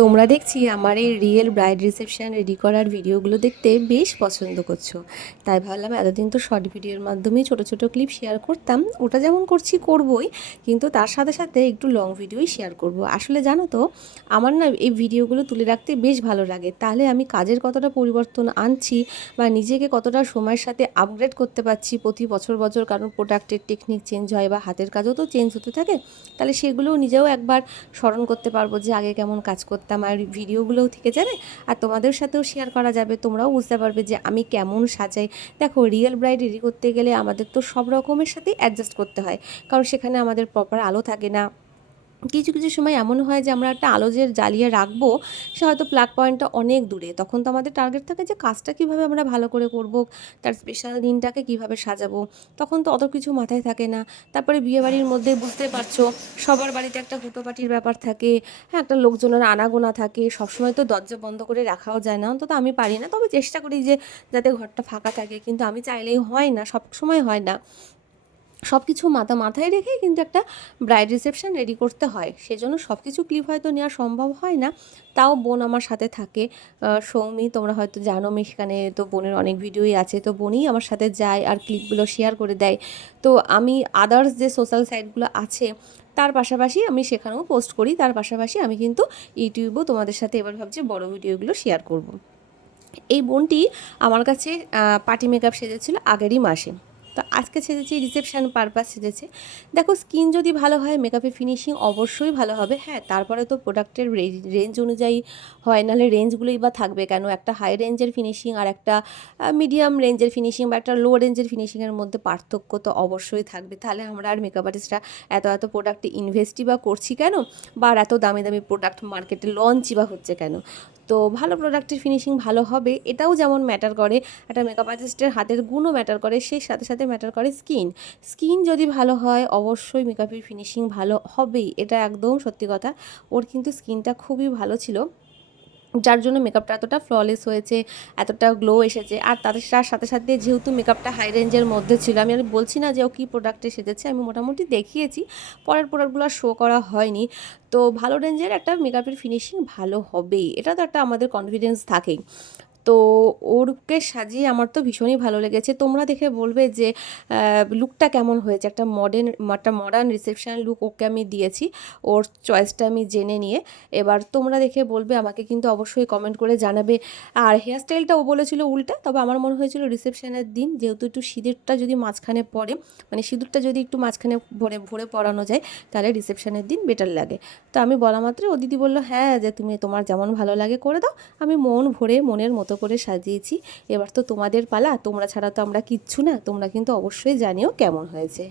তোমরা দেখছি আমার এই রিয়েল ব্রাইড রিসেপশন রেডি করার ভিডিওগুলো দেখতে বেশ পছন্দ করছো, তাই ভাবলাম এতদিন তো শর্ট ভিডিওর মাধ্যমেই ছোট ছোট ক্লিপ শেয়ার করতাম, ওটা যেমন করছি করবই, কিন্তু তার সাথে সাথে একটু লং ভিডিওই শেয়ার করব। আসলে জানো তো, আমার না এই ভিডিওগুলো তুলে রাখতে বেশ ভালো লাগে। তাহলে আমি কাজের কতটা পরিবর্তন আনছি বা নিজেকে কতটা সময়ের সাথে আপগ্রেড করতে পারছি প্রতি বছর বছর, কারণ প্রোডাক্টের টেকনিক চেঞ্জ হয় বা হাতের কাজও তো চেঞ্জ হতে থাকে। তাহলে সেগুলোও নিজেও একবার স্মরণ করতে পারবো যে আগে কেমন কাজ করতাম, আর ভিডিওগুলোও থেকে যাবে আর তোমাদের সাথেও শেয়ার করা যাবে। তোমরাও বুঝতে পারবে যে আমি কেমন সাজাই। দেখো, রিয়েল ব্রাইড রেডি করতে গেলে আমাদের তো সব রকমের সাথেই অ্যাডজাস্ট করতে হয়, কারণ সেখানে আমাদের প্রপার আলো থাকে না। কিছু কিছু সময় এমন হয় যে আমরা একটা আলো যে জ্বালিয়ে রাখবো, সে হয়তো প্লাগ পয়েন্টটা অনেক দূরে, তখন তো আমাদের টার্গেট থাকে যে কাজটা কীভাবে আমরা ভালো করে করব, তার স্পেশাল দিনটাকে কীভাবে সাজাবো, তখন তো অত কিছু মাথায় থাকে না। তারপরে বিয়েবাড়ির মধ্যে বুঝতে পারছো, সবার বাড়িতে একটা হুটোপাটির ব্যাপার থাকে। হ্যাঁ, একটা লোকজনের আনাগোনা থাকে, সবসময় তো দরজা বন্ধ করে রাখাও যায় না, অন্তত আমি পারি না। তবে চেষ্টা করি যে যাতে ঘরটা ফাঁকা থাকে, কিন্তু আমি চাইলেই হয় না, সব সময় হয় না। সব কিছু মাথায় রেখেই কিন্তু একটা ব্রাইড রিসেপশন রেডি করতে হয়, সেজন্য সব কিছু ক্লিপ হয়তো নেওয়া সম্ভব হয় না। তাও বোন আমার সাথে থাকে, সৌমি, তোমরা হয়তো জানো, সেখানে তো বোনের অনেক ভিডিওই আছে, তো বোনই আমার সাথে যায় আর ক্লিপগুলো শেয়ার করে দেয়। তো আমি আদার্স যে সোশ্যাল সাইটগুলো আছে তার পাশাপাশি আমি সেখানেও পোস্ট করি, তার পাশাপাশি আমি কিন্তু ইউটিউবেও তোমাদের সাথে এবার ভাবছি বড় ভিডিওগুলো শেয়ার করব। এই বোনটি আমার কাছে পার্টি মেকআপ সেজেছিল আগেরই মাসে, তো আজকে সেজেছি রিসেপশান পারপাস সেজেছে। দেখো, স্কিন যদি ভালো হয় মেকআপের ফিনিশিং অবশ্যই ভালো হবে। হ্যাঁ, তারপরে তো প্রোডাক্টের রেঞ্জ অনুযায়ী হয়, নাহলে রেঞ্জগুলোই বা থাকবে কেন? একটা হাই রেঞ্জের ফিনিশিং আর একটা মিডিয়াম রেঞ্জের ফিনিশিং বা একটা লো রেঞ্জের ফিনিশিংয়ের মধ্যে পার্থক্য তো অবশ্যই থাকবে। তাহলে আমরা আর মেকআপ আর্টিস্টরা এত প্রোডাক্টে ইনভেস্টই বা করছি কেন, বা আর এত দামি দামি প্রোডাক্ট মার্কেটে লঞ্চই বা হচ্ছে কেন? তো ভালো প্রোডাক্টের ফিনিশিং ভালো হবে, এটাও যেমন ম্যাটার করে, একটা মেকআপ আর্টিস্টের হাতের গুণও ম্যাটার করে, সেই সাথে সাথে ম্যাটার করে স্কিন। স্কিন যদি ভালো হয় অবশ্যই মেকআপের ফিনিশিং ভালো হবেই, এটা একদম সত্যি কথা। ওর কিন্তু স্কিনটা খুবই ভালো ছিল, যার জন্য মেকআপটা এতটা ফ্ললেস হয়েছে, এতটা গ্লো এসেছে। আর তার সাথে সাথে যেহেতু মেকআপটা হাই রেঞ্জের মধ্যে ছিল, আমি আর বলছি না যে ও কী প্রোডাক্টে সেজেছে, আমি মোটামুটি দেখিয়েছি, পরের প্রোডাক্টগুলো আর শো করা হয়নি। তো ভালো রেঞ্জের একটা মেকআপের ফিনিশিং ভালো হবেই, এটা তো একটা আমাদের কনফিডেন্স থাকেই। তো ওরকে সাজিয়ে আমার তো ভীষণই ভালো লেগেছে। তোমরা দেখে বলবে যে লুকটা কেমন হয়েছে। একটা মডার্ন রিসেপশন লুক ওকে আমি দিয়েছি, ওর চয়েসটা আমি জেনে নিয়ে। এবার তোমরা দেখে বলবে, আমাকে কিন্তু অবশ্যই কমেন্ট করে জানাবে। আর হেয়ার স্টাইলটা ও বলেছিল উল্টা, তবে আমার মনে হয়েছিল রিসেপশনের দিন যেহেতু একটু সিঁদুরটা যদি মাঝখানে পড়ে, মানে সিঁদুরটা যদি একটু মাঝখানে ভরে ভরে পরানো যায়, তাহলে রিসেপশনের দিন বেটার লাগে। তো আমি বলা মাত্রই ও দিদি বললো, হ্যাঁ, যে তুমি তোমার যেমন ভালো লাগে করে দাও। আমি মন ভরে মনের মতো করে সাজিয়েছি। এবার তো তোমাদের পালা, তোমরা ছাড়া তো আমরা কিচ্ছু না। তোমরা কিন্তু অবশ্যই জানিও কেমন হয়েছে।